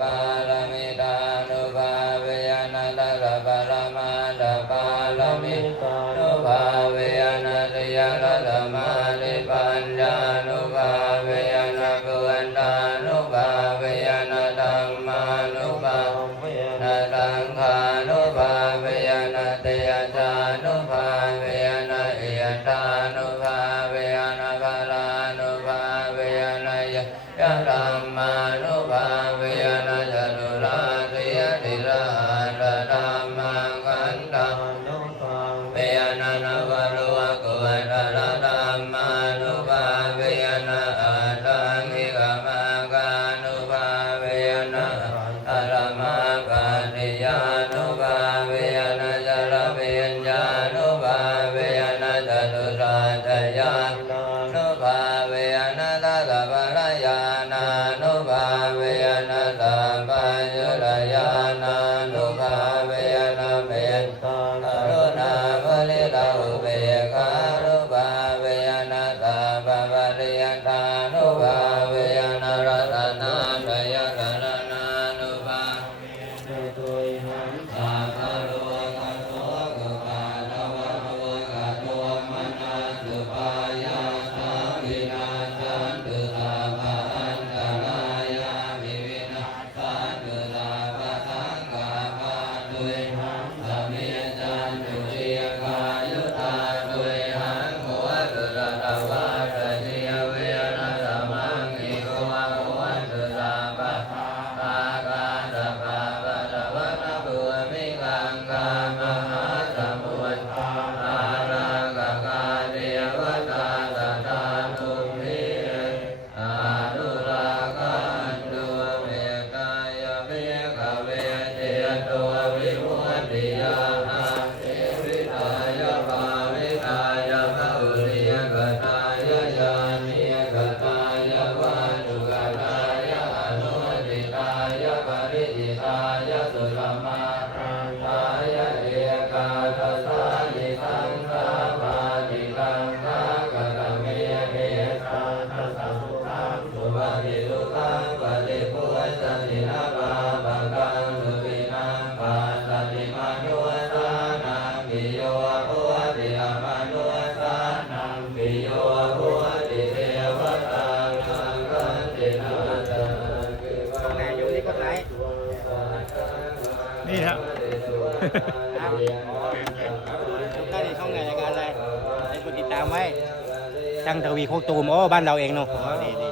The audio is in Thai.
ปาลมิตานุภาเวยนะตัสสะปะระมาตปาลมิตานุภาเวยนะสยะละละมาลิปัญญานุภาเวยนะภวันตานุภาเวยนะธัมมานุภาเวยนะสังฆานุภาเวยนะเตยจานุภาเวยนะเอยตานุภาเวยนะภาลานุภาเวยนะยะธัมมานุภาเวยนะจตุราสิยติราหะธัมมังขันธานุภาเวยนะนะวะโลกวัฏระธัมมานุภาเวยนะอัตถังขิกมังกานุภาเวยนะอะระมะกัตติยานุภาเวยนะจารเพ็ญญานุภาเวยนะจตุราชญานุภาเวยนะตัสสะปะระยานานุภาเวยนะสัพพยุตยานานุภาเวยนะเมตตากรุณาภริตาอุเบกขานุภาเวยนะสัพพปริยันธานุภาเวยนะรัตนาตยกรณานุภาเวตุยหังสัพพะโลกโสกุปาทวะโลกโตมนัสสุปายาสาวินาสันตุสัพพะอันตรายาวิวินาสันตุสัพพะสังฆาปาตุยหังสัมเมจันตุเรียกายุตาตุยหังโหตุระตวะตะเจียเวนะสมังอิโกวะโหตุสัพพะตากาสัพพะปะตะวะนะบุมิกังกามหาสมุทธาอารังกกาเทวตาสัตตานุภิอานุรากันตุเมตตายะเวกเวเจโตวิมุตติยานาเทวิตายะภาวิตายะภะอุริยกตายะญาณิยกตายะวาตุกตายะอนุติตายะปริจิตายะสุลมารังตายะเอกาทัสสายิสังฆาปาติกังฆากตเมเอตาทัสสะสุขังสุปฏิสุขังปฏิปุสสตินาภาภกังสุปินังปาสติมานุสานังปิโยโหติอมนุสานังปิโยโหติเทวตานังกันตินาตาตรงไหนอยู่ที่กฎไหน นี่ครับ ครับทุกท่านในช่องไหนรายการอะไรให้กดติดตามไว้ช่างทวีโคกตูมโอ้บ้านเราเองเนาะดีดี